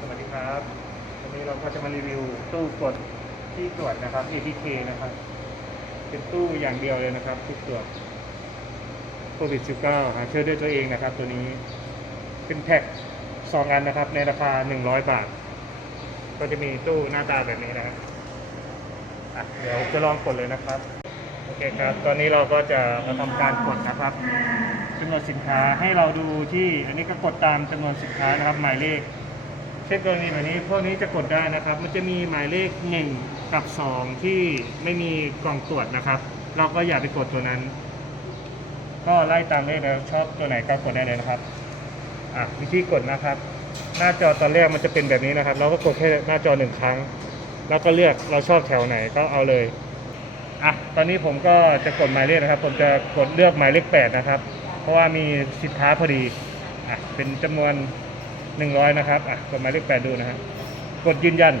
สวัสดีครับ วันนี้เราก็จะมารีวิวตู้กดที่ตรวจนะครับ ATK นะครับ เป็นตู้อย่างเดียวเลยนะครับที่ตรวจโควิด -19 หาเชื้อด้วยตัวเองนะครับ ตัวนี้ เป็นแพ็คสองอันนะครับ ในราคา 100 บาท ก็จะมีตู้หน้าตาแบบนี้นะครับอะเดี๋ยวจะลองกดเลยนะครับ โอเคครับ ตอนนี้เราก็จะมาทำการกดนะครับจำนวนสินค้าให้เราดูที่อันนี้ก็กดตามจำนวนสินค้านะครับหมายเลข เช่นกรณีแบบนี้พวกนี้จะกดได้นะครับ มันจะมีหมายเลข 1 กับ 2 ที่ไม่มีกล่องตรวจนะครับ เราก็อย่าไปกดตัวนั้น ก็ไล่ตามเลขแล้วชอบตัวไหนก็กดได้เลยนะครับอะวิธีกดนะครับ หน้าจอตอนแรกมันจะเป็นแบบนี้นะครับ เราก็กดแค่หน้าจอหนึ่งครั้ง แล้วก็เลือกเราชอบแถวไหนก็เอาเลยอะตอนนี้ผมก็จะกดหมายเลขนะครับ ผมจะกดเลือกหมายเลขแปดนะครับ เพราะว่ามีสินค้าพอดีอะเป็นจำนวน หนึ่งร้อยนะครับอะกดหมายเลขแปดดูนะฮะกดยืนยัน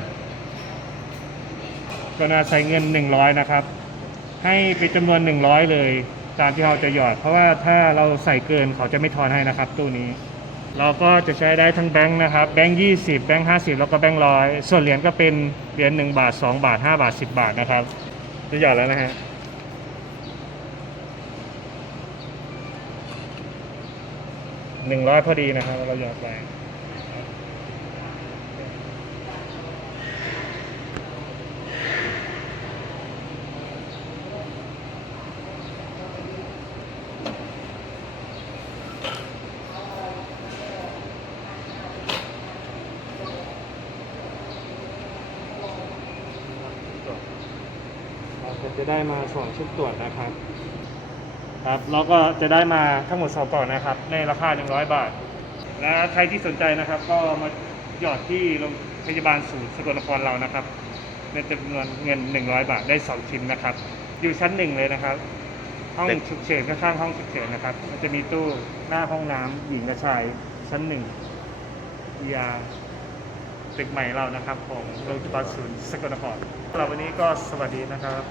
กรุณาใส่เงินหนึ่งร้อยนะครับ ให้เป็นจำนวนหนึ่งร้อยเลยตามที่เราจะหยอด เพราะว่าถ้าเราใส่เกินเขาจะไม่ทอนให้นะครับ ตู้นี้ เราก็จะใช้ได้ทั้งแบงค์นะครับแบงค์ยี่สิบแบงค์ห้าสิบแล้วก็แบงค์ร้อยส่วนเหรียญก็เป็นเหรียญหนึ่งบาทสองบาทห้าบาทสิบบาทนะครับ จะหยอดแล้วนะฮะหนึ่งร้อยพอดีนะครับ เราหยอดไป ก็จะได้มาสองชุดตรวจนะครับ ครับเราก็จะได้มาทั้งหมดสองกล่องนะครับ ในราคา 100 บาท และใครที่สนใจนะครับ ก็มาหยอดที่โรงพยาบาลศูนย์สกลนครเรานะครับ ในจำนวนเงิน 100 บาทได้ 2 ชิ้นนะครับ อยู่ชั้นหนึ่งเลยนะครับห้องฉุกเฉินข้างๆห้องฉุกเฉินนะครับ มันจะมีตู้หน้าห้องน้ำหญิงและชายชั้นหนึ่งยาตึกใหม่เรานะครับ ของโรงพยาบาลศูนย์สกลนครสำหรับวันนี้ก็สวัสดีนะครับ